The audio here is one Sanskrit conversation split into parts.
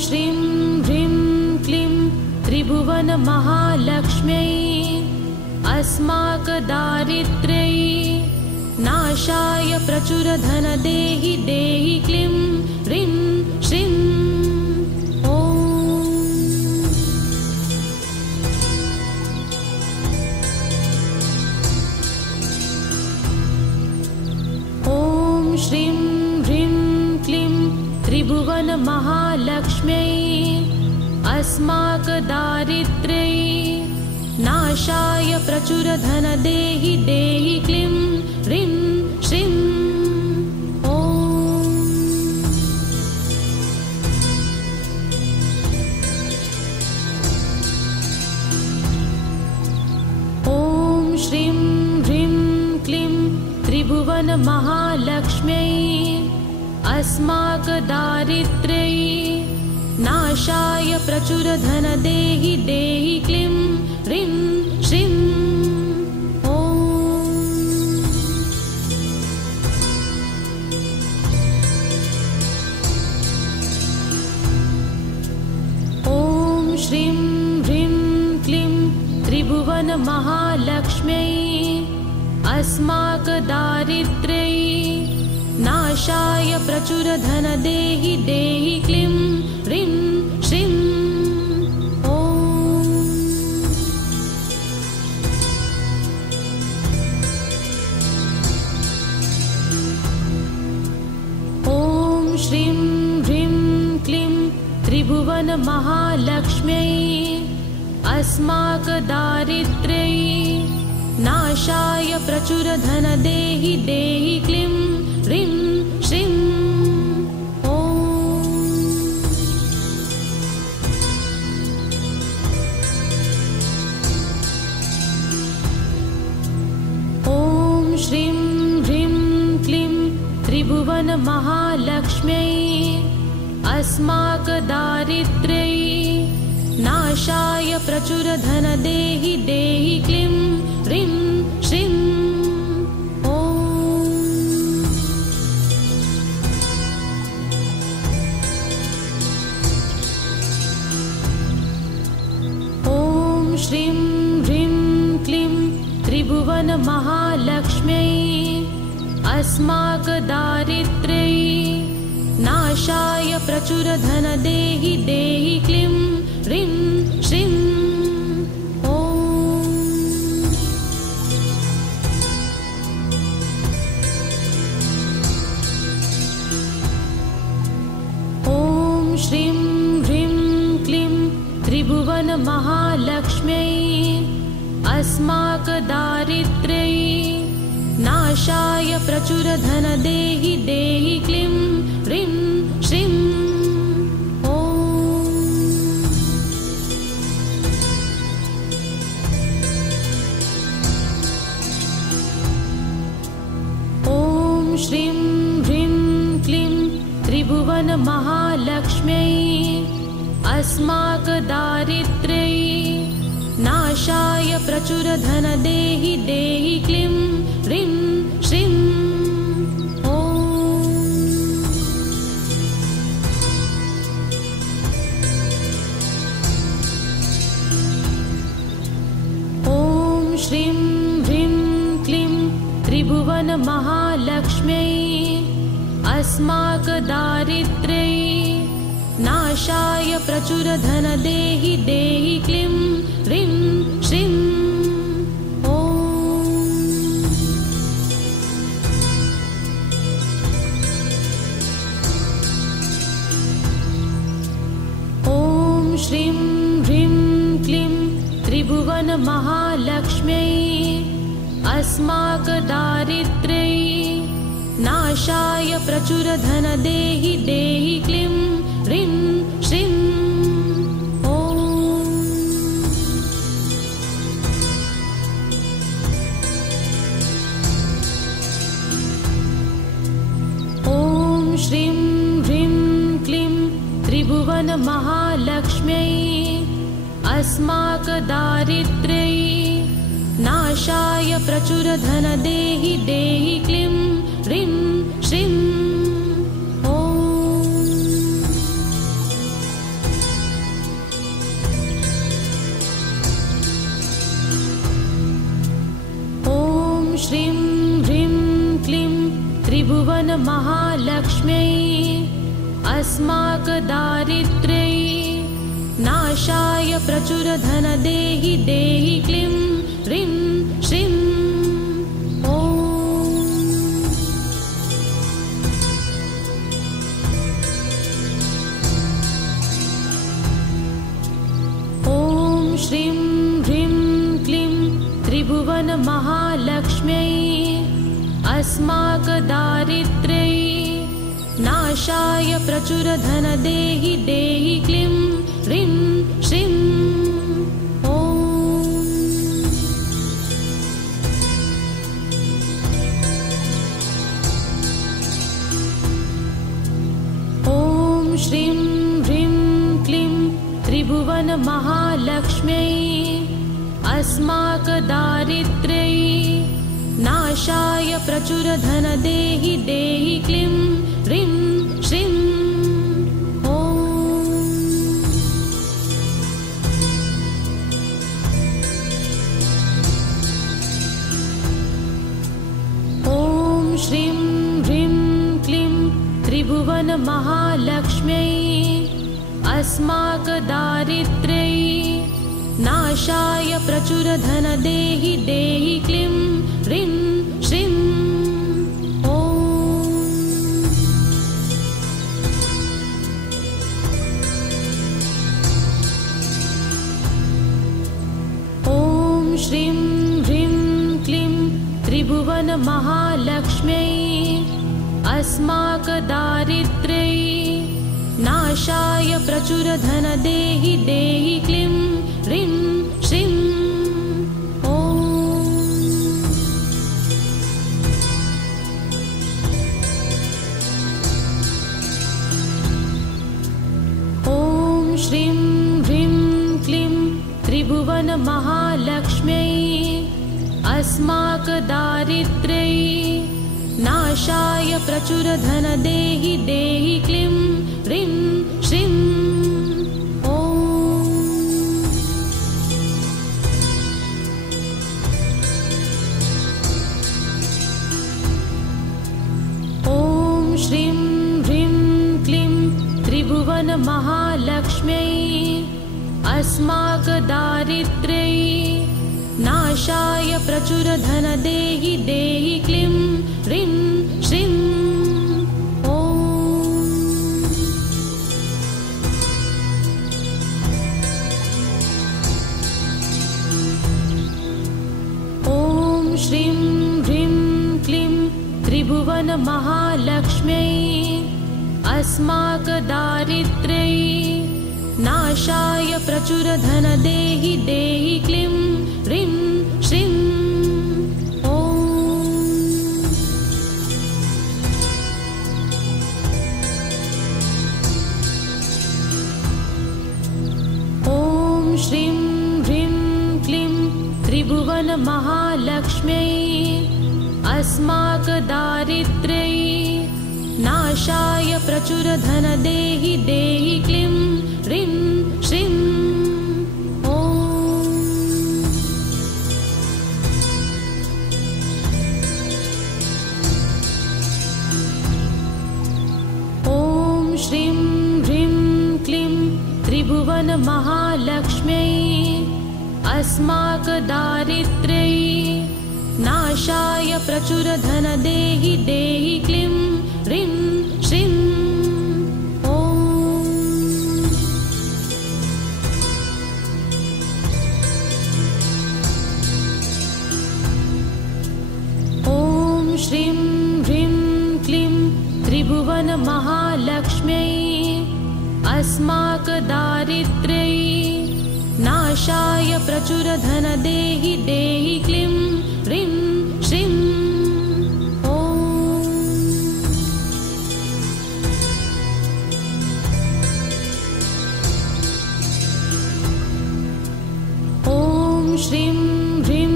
श्रीं ह्रीं क्लीं त्रिभुवनमहालक्ष्म्यै अस्माकदारिद्र्यै नाशाय प्रचुरधनदेहि देहि क्लीं ह्रीं श्रीं श्रीं ह्रीं क्लीं त्रिभुवनमहालक्ष्म्यै अस्माकदारिद्र्यै नाशाय प्रचुरधनदेहि देहि क्लीं ह्रीं श्रीं ॐ श्रीं ह्रीं क्लीं त्रिभुवनमहालक्ष्म्यै अस्माकदारिद्र्यै नाशाय प्रचुरधनदेहि देहि क्लीं ह्रीं श्रीं ॐ श्रीं ह्रीं क्लीं त्रिभुवनमहालक्ष्म्यै अस्माकदारिद्र्यै नाशाय प्रचुरधनदेहि देहि क्लीं ह्रीं श्रीं ॐ श्रीं ह्रीं क्लीं त्रिभुवनमहालक्ष्म्यै अस्माकदारिद्र्यै नाशाय प्रचुरधनदेहि देहि क्लीं ह्रीं श्रीं ॐ श्रीं ह्रीं क्लीं त्रिभुवनमहालक्ष्म्यै अस्माकदारिद्र्यै नाशाय प्रचुरधनदेहि देहि क्लीं ह्रीं श्रीं श्रीं ह्रीं क्लीं त्रिभुवनमहालक्ष्म्यै अस्माकदारिद्र्यै नाशाय प्रचुरधनदेहि देहि क्लीं ह्रीं श्रीं ॐ श्रीं ह्रीं क्लीं त्रिभुवनमहालक्ष्म्यै अस्माकदारिद्र्यै नाशाय प्रचुरधनदेहि देहि क्लीं ह्रीं श्रीं ॐ श्रीं ह्रीं क्लीं त्रिभुवनमहालक्ष्म्यै अस्माकदारिद्र्यै नाशाय प्रचुरधनदेहि देहि क्लीं ह्रीं श्रीं ॐ श्रीं ह्रीं क्लीं त्रिभुवनमहालक्ष्म्यै अस्माकदारिद्र्यै नाशाय प्रचुरधनदेहि देहि क्लीं ह्रीं श्रीं ॐ श्रीं ह्रीं क्लीं त्रिभुवनमहालक्ष्म्यै अस्माकदारिद्र्यै नाशाय प्रचुरधनदेहि देहि क्लीं ह्रीं श्रीं ॐ श्रीं ह्रीं क्लीं त्रिभुवनमहालक्ष्म्यै अस्माकदारिद्र्यै नाशाय प्रचुरधनदेहि देहि क्लीं ह्रीं श्रीं त्रिभुवनमहालक्ष्म्यै अस्माकदारिद्र्यै नाशाय प्रचुरधनदेहि देहि क्लीं ह्रीं श्रीं ॐ। ॐ श्रीं ह्रीं क्लीं त्रिभुवनमहालक्ष्म्यै अस्माकदारिद्र्यै नाशाय प्रचुरधनदेहि देहि क्लीं ह्रीं श्रीं ॐ। ॐ श्रीं ह्रीं क्लीं त्रिभुवनमहालक्ष्म्यै अस्माकदारिद्र्यै नाशाय प्रचुरधनदेहि देहि क्लीं ह्रीं श्रीं ॐ। ॐ श्रीं ह्रीं क्लीं त्रिभुवनमहालक्ष्म्यै अस्माकदारिद्र्यै नाशाय प्रचुरधनदेहि देहि क्लीं ह्रीं श्रीं ॐ। ॐ श्रीं ह्रीं क्लीं त्रिभुवनमहालक्ष्म्यै अस्माकदारिद्र्यै नाशाय प्रचुरधनदेहि देहि क्लीं ह्रीं श्रीं ॐ। ॐ श्रीं ह्रीं क्लीं त्रिभुवनमहालक्ष्म्यै अस्माकदारिद्र्यै नाशाय प्रचुरधनदेहि देहि क्लीं ह्रीं श्रीं ॐ। ॐ श्रीं ह्रीं क्लीं त्रिभुवनमहालक्ष्म्यै अस्माकदारिद्र्यै नाशाय प्रचुरधनदेहि देहि क्लीं ह्रीं श्रीं ॐ। ॐ श्रीं ह्रीं क्लीं त्रिभुवनमहालक्ष्म्यै अस्माकदारिद्र्यै नाशाय प्रचुरधनदेहि देहि क्लीं ह्रीं श्रीं ॐ। ॐ श्रीं ह्रीं क्लीं त्रिभुवनमहालक्ष्म्यै अस्माकदारिद्र्यै नाशाय प्रचुरधनदेहि देहि क्लीं ह्रीं श्रीं ॐ। ॐ श्रीं ह्रीं क्लीं त्रिभुवनमहालक्ष्म्यै अस्माकदारिद्र्यै नाशाय प्रचुरधनदेहि देहि क्लीं ह्रीं श्रीं ॐ। ॐ श्रीं ह्रीं क्लीं त्रिभुवनमहालक्ष्म्यै अस्माकदारिद्र्यै नाशाय प्रचुरधनदेहि देहि क्लीं ह्रीं श्रीं ॐ। ॐ श्रीं ह्रीं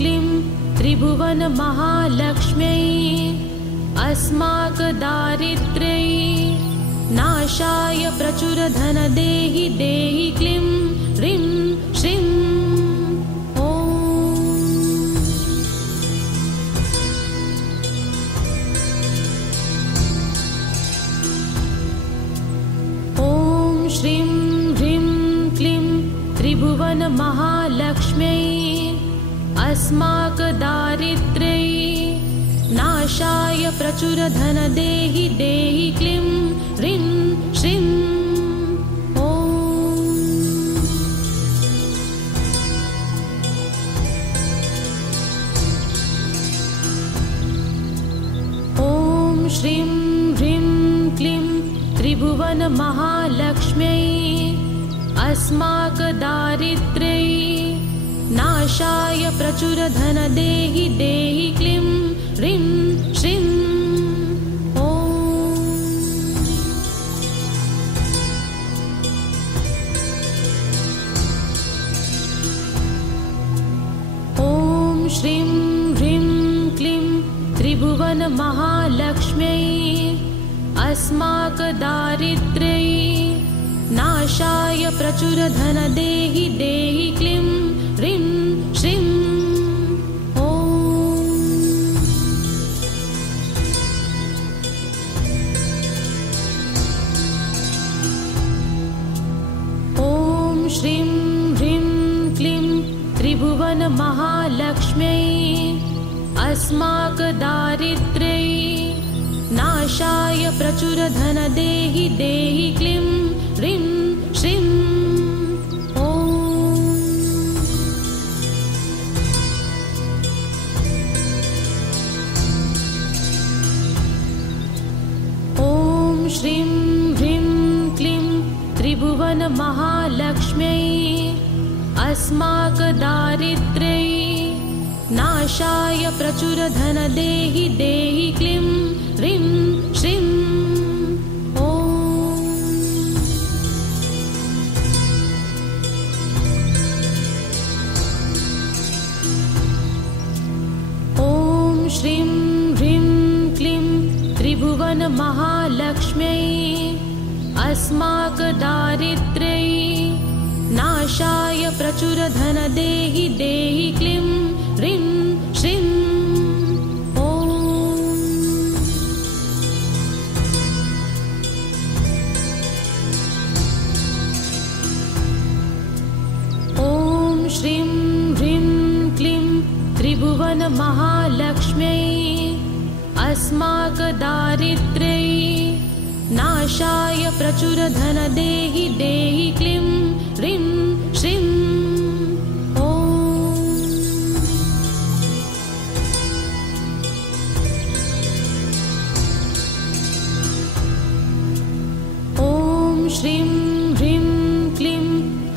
क्लीं त्रिभुवनमहालक्ष्म्यै अस्माकदारिद्र्यै नाशाय प्रचुरधनदेहि देहि क्लीं ह्रीं श्रीं ॐ। ॐ श्रीं ह्रीं क्लीं त्रिभुवनमहालक्ष्म्यै अस्माकदारिद्र्यै नाशाय प्रचुरधनदेहि देहि क्लीं ह्रीं श्रीं श्रीं ह्रीं क्लीं त्रिभुवनमहालक्ष्म्यै अस्माकदारिद्र्यै नाशाय प्रचुरधनदेहि देहि क्लीं ह्रीं श्रीं ॐ श्रीं ह्रीं क्लीं त्रिभुवनमहालक्ष्म्यै अस्माकदारिद्र्यै नाशाय प्रचुरधनदेहि देहि क्लीं ह्रीं श्रीं ॐ श्रीं ह्रीं क्लीं त्रिभुवनमहालक्ष्म्यै अस्माकदारिद्र्यै नाशाय प्रचुरधनदेहि देहि क्लीं ह्रीं श्रीं ॐ श्रीं ह्रीं क्लीं त्रिभुवनमहालक्ष्म्यै अस्माकदारिद्र्यै नाशाय प्रचुरधनदेहि देहि क्लीं ह्रीं श्रीं ॐ श्रीं ह्रीं क्लीं त्रिभुवनमहालक्ष्म्यै अस्माकदारिद्र्यै नाशाय प्रचुरधनदेहि देहि क्लीं ह्रीं श्रीं ॐ श्रीं ह्रीं क्लीं त्रिभुवनमहालक्ष्म्यै अस्माकदारिद्र्यै नाशाय प्रचुरधनदेहि देहि क्लीं ह्रीं श्रीं श्रीं ह्रीं क्लीं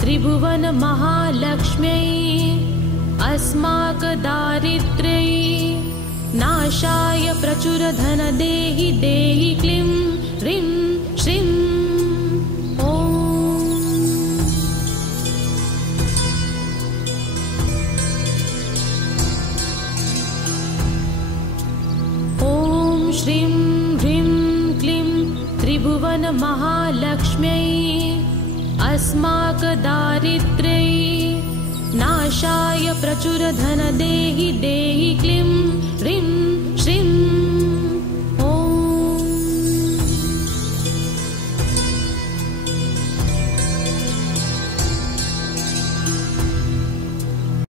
त्रिभुवनमहालक्ष्म्यै अस्माकदारिद्र्यै नाशाय प्रचुरधनदेहि देहि क्लीं ह्रीं श्रीं ॐ श्रीं ह्रीं क्लीं त्रिभुवनमहालक्ष्म्यै अस्माकदारिद्र्यै नाशाय प्रचुरधनदेहि देहि क्लीं ह्रीं श्रीं